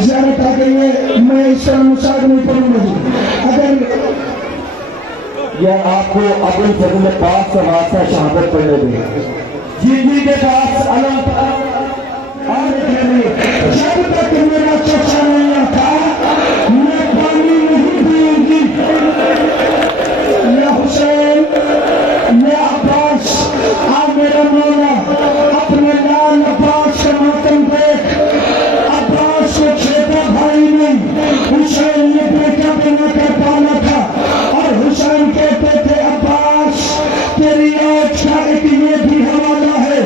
زیارت آ گئی ہے، میں اس طرح مساعد نہیں پڑھوں گا اگر یہ آپ کو ابو فضل پاک سے واسطہ شہادت پڑھنے دیں جی کے پاس علم جب تک میرا چچا نہیں تھا میں پانی نہیں پیوں گی. یا حسین یا عباس، آ میرا مولا اپنے لال عباس کا ماتم دیکھ. عباس کو چھوٹا بھائی نہیں، حسین نے بیٹا بنا کر پالا تھا اور حسین کہتے تھے عباس تیری آج کا ایک یہ بھی حوالہ ہے،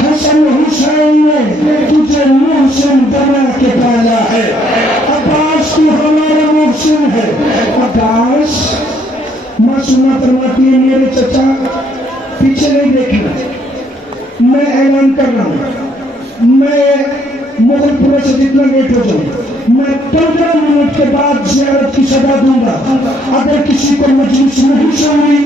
حسن حسین نے تجھے محسن بنا کے پالا ہے. عباس تو ہمارا محسن ہے. عباس معصومہ فرماتی ہے میرے چچا پیچھے نہیں دیکھنا، میں اعلان کر رہا ہوں، میں مغل پورے سے جتنا لیٹ ہو جاؤں میں 15 منٹ کے بعد زیارت کی صدا دوں گا. اگر کسی کو مجلس نہیں سنی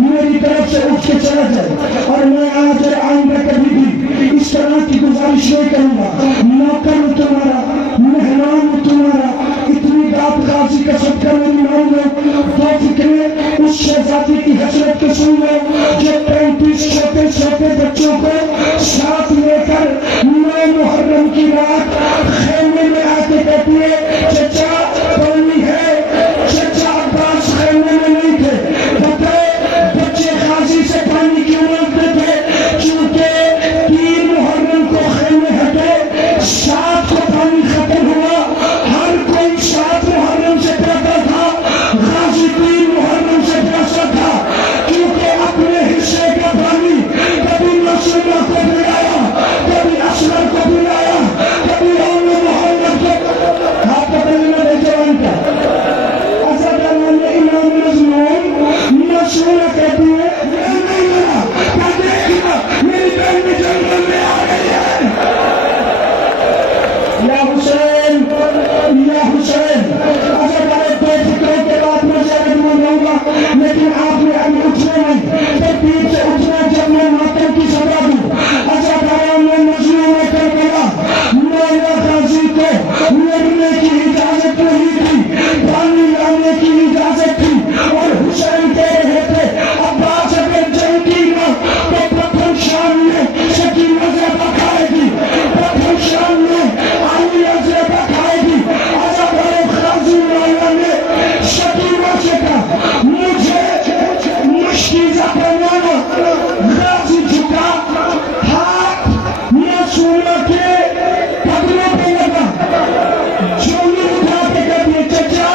میری طرف سے اٹھ کے چلا جائے، اور میں آج اور آئندہ کبھی بھی اس طرح کی گزارش نہیں کروں گا. نوکر ہوں تمہارا، مہمان ہوں تمہارا، اتنی بات غازی کا صدقہ میری مان لو. دو فکریں اس شہزادی کی حسرت کے سن لو جو 35 چھوٹے چھوٹے بچوں کو ساتھ لے کر 9 محرم کی رات خیمے میں آ کے کہتی ہے چچا پانی ہے. چچا عباس خیمے میں نہیں تھے، بتائے بچے غازی سے پانی کیوں مانگتے تھے؟ کیونکہ 3 محرم کو خیمے ہٹے، 7 کو پانی ختم ہوا، ہر کوئی 7 محرم سے پیدا تھا، غازی 3 محرم سے پیاسا تھا. کیونکہ اپنے حصے کا پانی کبھی معصومہ کو پلایا، کبھی اصغر کو پلایا، کبھی محمد کو. آپ کا کلمہ دے جوان کا حضرت امام مظلوم معصومہ کہتی ہے نہیں ملا کیا دیکھنا میری بہن بھی جنگل میں آ گئی ہے. یا حسین یا حسین، اگر بڑے بے فکروں کے بعد میں زیادہ دور رہوں گا، لیکن آپ نے ابھی اٹھنا نہیں، ترتیب سے اٹھنا جب میں ماتم کی صدا دوں. عزاداران نے مظلوم کربلا مولا غازی کو لڑنے کی اجازت نہیں تھی، پانی لانے کی اجازت تھی، اور حسین کہہ رہے تھے عباس اگر جنگ کی نہ تو پتھر شام میں سکینہ زیبہ کھائے گی، پتھر شام میں عالیہ زیبہ کھائے گی. عزادار غازی مولا نے سکینہ سے کہا مجھے مشکیزہ پہنانا. غازی جھکا، ہاتھ معصومہ کے قدموں پہ لگا، جھولی اٹھا کے کہتی ہے چچا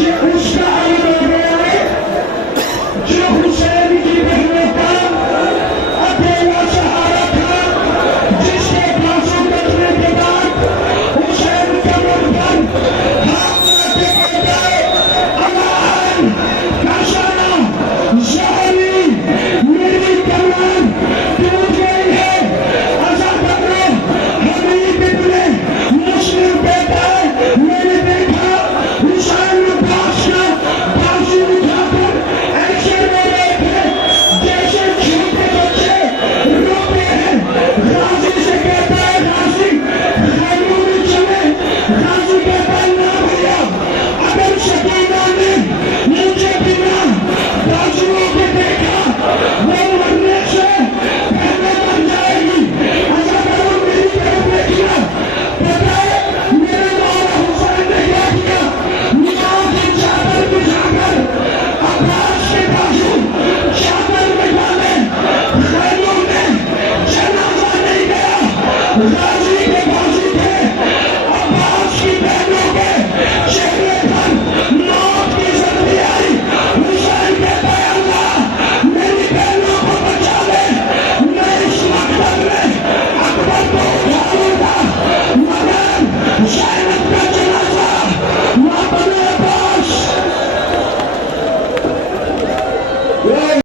یہ اس کا